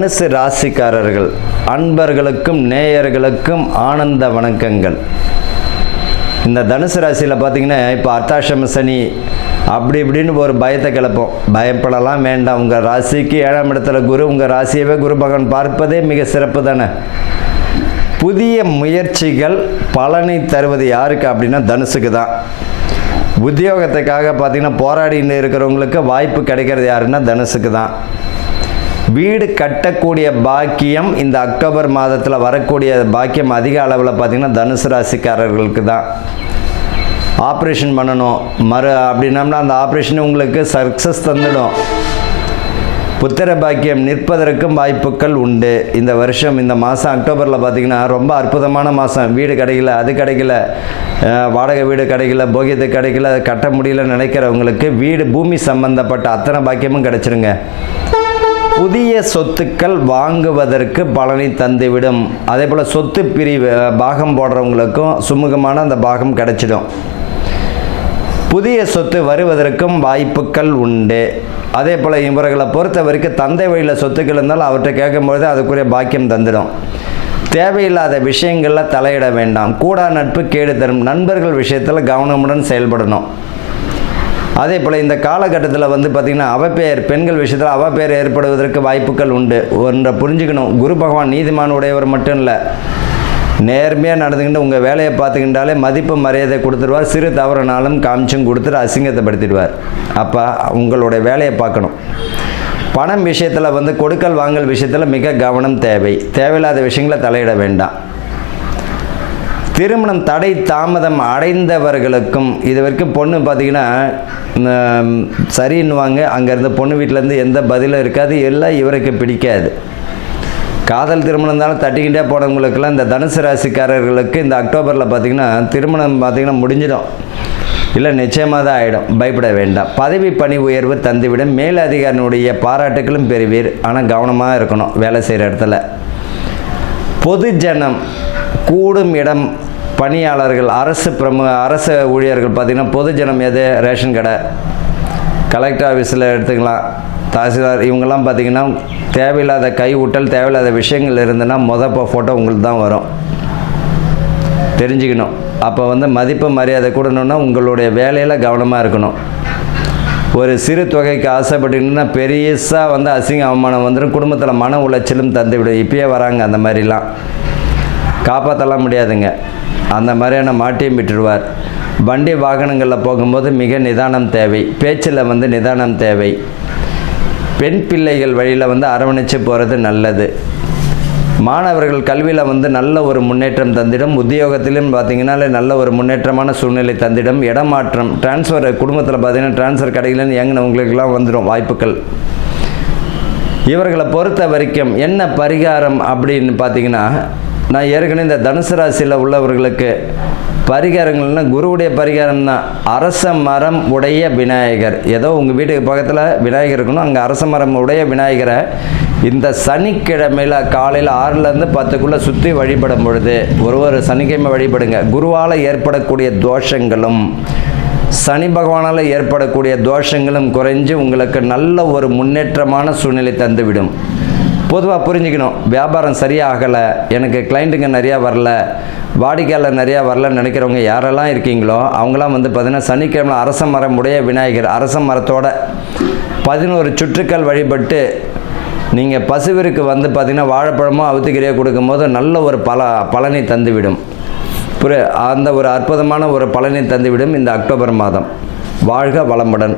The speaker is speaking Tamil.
தனுசு ராசிக்காரர்கள் அன்பர்களுக்கும் நேயர்களுக்கும் ஆனந்த வணக்கங்கள். இந்த தனுசு ராசியில் பார்த்தீங்கன்னா இப்போ அர்த்தாஷ்டம சனி அப்படி இப்படின்னு ஒரு பயத்தை கிளப்போம். பயப்படலாம் வேண்டாம். உங்கள் ராசிக்கு 7ஆம் இடத்துல குரு, உங்கள் ராசியவே குரு பகவான் பார்ப்பதே மிக சிறப்பு தானே. புதிய முயற்சிகள் பலனை தருவது யாருக்கு அப்படின்னா தனுசுக்கு தான். உத்தியோகத்துக்காக பார்த்தீங்கன்னா போராடின்னு இருக்கிறவங்களுக்கு வாய்ப்பு கிடைக்கிறது யாருன்னா தனுசுக்கு தான். வீடு கட்டக்கூடிய பாக்கியம் இந்த அக்டோபர் மாதத்தில் வரக்கூடிய பாக்கியம் அதிக அளவில் பார்த்திங்கன்னா தனுசு ராசிக்காரர்களுக்கு தான். ஆப்ரேஷன் பண்ணணும் அப்படின்னம்னா அந்த ஆப்ரேஷன் உங்களுக்கு சக்ஸஸ் தந்துடும். புத்திர பாக்கியம் நிற்பதற்கும் வாய்ப்புகள் உண்டு. இந்த வருஷம் இந்த மாதம் அக்டோபரில் பார்த்திங்கன்னா ரொம்ப அற்புதமான மாதம். வீடு கிடைக்கல, அது கிடைக்கல, வாடகை வீடு கிடைக்கல, போகியத்து கிடைக்கல, கட்ட முடியலன்னு நினைக்கிறவங்களுக்கு வீடு பூமி சம்பந்தப்பட்ட அத்தனை பாக்கியமும் கிடைச்சிருங்க. புதிய சொத்துக்கள் வாங்குவதற்கு பலனை தந்துவிடும். அதே போல் சொத்து பிரிவு பாகம் போடுறவங்களுக்கும் சுமூகமான அந்த பாகம் கிடைச்சிடும். புதிய சொத்து வருவதற்கும் வாய்ப்புகள் உண்டு. அதே போல் இவர்களை பொறுத்த வரைக்கும் தந்தை வழியில் சொத்துக்கள் இருந்தாலும் அவர்கிட்ட கேட்கும்பொழுது அதுக்குரிய பாக்கியம் தந்துடும். தேவையில்லாத விஷயங்களில் தலையிட வேண்டாம். கூடா நட்பு கேடு தரும். நண்பர்கள் விஷயத்தில் கவனமுடன் செயல்படணும். அதே போல் இந்த காலகட்டத்தில் பார்த்திங்கன்னா அவப்பெயர், பெண்கள் விஷயத்தில் அவப்பெயர் ஏற்படுவதற்கு வாய்ப்புகள் உண்டு. ஒன்றை புரிஞ்சுக்கணும், குரு பகவான் நீதிமான் உடையவர் மட்டும் இல்லை, நேர்மையாக நடந்துக்கிட்டு உங்கள் வேலையை பார்த்துக்கிட்டாலே மதிப்பு மரியாதை கொடுத்துருவார். சிறு தவறுனாலும் காமிச்சும் கொடுத்துட்டு அசிங்கத்தைப்படுத்திடுவார். அப்போ உங்களுடைய வேலையை பார்க்கணும். பணம் விஷயத்தில் கொடுக்கல் வாங்கல் விஷயத்தில் மிக கவனம் தேவை. தேவையில்லாத விஷயங்களை தலையிட வேண்டாம். திருமணம் தடை தாமதம் அடைந்தவர்களுக்கும் இது வரைக்கும் பொண்ணு பார்த்திங்கன்னா சரின்னுவாங்க. அங்கேருந்து பொண்ணு வீட்டிலேருந்து எந்த பதிலும் இருக்காது, எல்லாம் இவருக்கு பிடிக்காது. காதல் திருமணம் தானே தட்டிக்கிட்டே போனவங்களுக்கெல்லாம் இந்த தனுசு ராசிக்காரர்களுக்கு இந்த அக்டோபரில் பார்த்திங்கன்னா திருமணம் பார்த்திங்கன்னா முடிஞ்சிடும், இல்லை நிச்சயமாக தான் ஆகிடும். பயப்பட வேண்டாம். பதவி பணி உயர்வு தந்துவிடும். மேலதிகாரினுடைய பாராட்டுகளும் பெறுவீர். ஆனால் கவனமாக இருக்கணும் வேலை செய்கிற இடத்துல. பொதுஜனம் கூடும் இடம் பணியாளர்கள், அரசு ஊழியர்கள் பார்த்திங்கன்னா பொதுஜனம் எது, ரேஷன் கடை, கலெக்டர் ஆஃபீஸில் எடுத்துக்கலாம், தாசில்தார், இவங்கெல்லாம் பார்த்திங்கன்னா தேவையில்லாத கை ஊட்டல், தேவையில்லாத விஷயங்கள் இருந்ததுன்னா ஃபோட்டோ உங்களுக்கு தான் வரும். தெரிஞ்சுக்கணும். அப்போ மதிப்பு மரியாதை கூடணுன்னா உங்களுடைய வேலையில் கவனமாக இருக்கணும். ஒரு சிறு தொகைக்கு ஆசைப்பட்டீங்கன்னா பெரியசாக அசிங்க அவமானம் வந்துடும். குடும்பத்தில் மன உளைச்சலும் தந்துவிடும். இப்பயே வராங்க அந்த மாதிரிலாம், காப்பாற்றலாம் முடியாதுங்க. அந்த மாதிரியான மாட்டியம் விட்டுருவார். வண்டி வாகனங்களில் போகும்போது மிக நிதானம் தேவை. பேச்சில் நிதானம் தேவை. பெண் பிள்ளைகள் வழியில் அரவணைச்சு போகிறது நல்லது. மாணவர்கள் கல்வியில் நல்ல ஒரு முன்னேற்றம் தந்திடும். உத்தியோகத்திலும் பார்த்திங்கன்னா நல்ல ஒரு முன்னேற்றமான சூழ்நிலை தந்திடும். இடமாற்றம், டிரான்ஸ்ஃபர், குடும்பத்தில் பார்த்திங்கன்னா டிரான்ஸ்ஃபர் கிடைக்கலன்னு இயங்கினவங்களுக்கெல்லாம் வந்துடும் வாய்ப்புகள். இவர்களை பொறுத்த வரைக்கும் என்ன பரிகாரம் அப்படின்னு பார்த்திங்கன்னா, நான் ஏற்கனவே இந்த தனுசு ராசியில் உள்ளவர்களுக்கு பரிகாரங்கள்னா குருவுடைய பரிகாரம் தான். அரச மரம் உடைய விநாயகர், ஏதோ உங்கள் வீட்டுக்கு பக்கத்தில் விநாயகர் இருக்கணும், அங்கே அரச மரம் உடைய விநாயகரை இந்த சனிக்கிழமையில் காலையில் 6லேருந்து 10க்குள்ளே சுற்றி வழிபடும் பொழுது ஒரு சனிக்கிழமை வழிபடுங்க. குருவால் ஏற்படக்கூடிய தோஷங்களும் சனி பகவானால் ஏற்படக்கூடிய தோஷங்களும் குறைஞ்சு உங்களுக்கு நல்ல ஒரு முன்னேற்றமான சூழ்நிலை தந்துவிடும். பொதுவாக புரிஞ்சுக்கணும், வியாபாரம் சரியாகலை, எனக்கு கிளைண்ட்டுங்க நிறையா வரல, வாடிக்கையாளர் நிறையா வரலன்னு நினைக்கிறவங்க யாரெல்லாம் இருக்கீங்களோ அவங்களாம் பார்த்திங்கன்னா சனிக்கிழமை அரச மரம் உடைய விநாயகர், அரச மரத்தோட 11 சுற்றுக்கள் வழிபட்டு நீங்கள் பசுவிற்கு பார்த்திங்கன்னா வாழைப்பழமோ அவுத்துக்கிறையோ கொடுக்கும்போது நல்ல ஒரு பலனை தந்துவிடும். அந்த ஒரு அற்புதமான ஒரு பலனை தந்துவிடும் இந்த அக்டோபர் மாதம். வாழ்க வளமுடன்.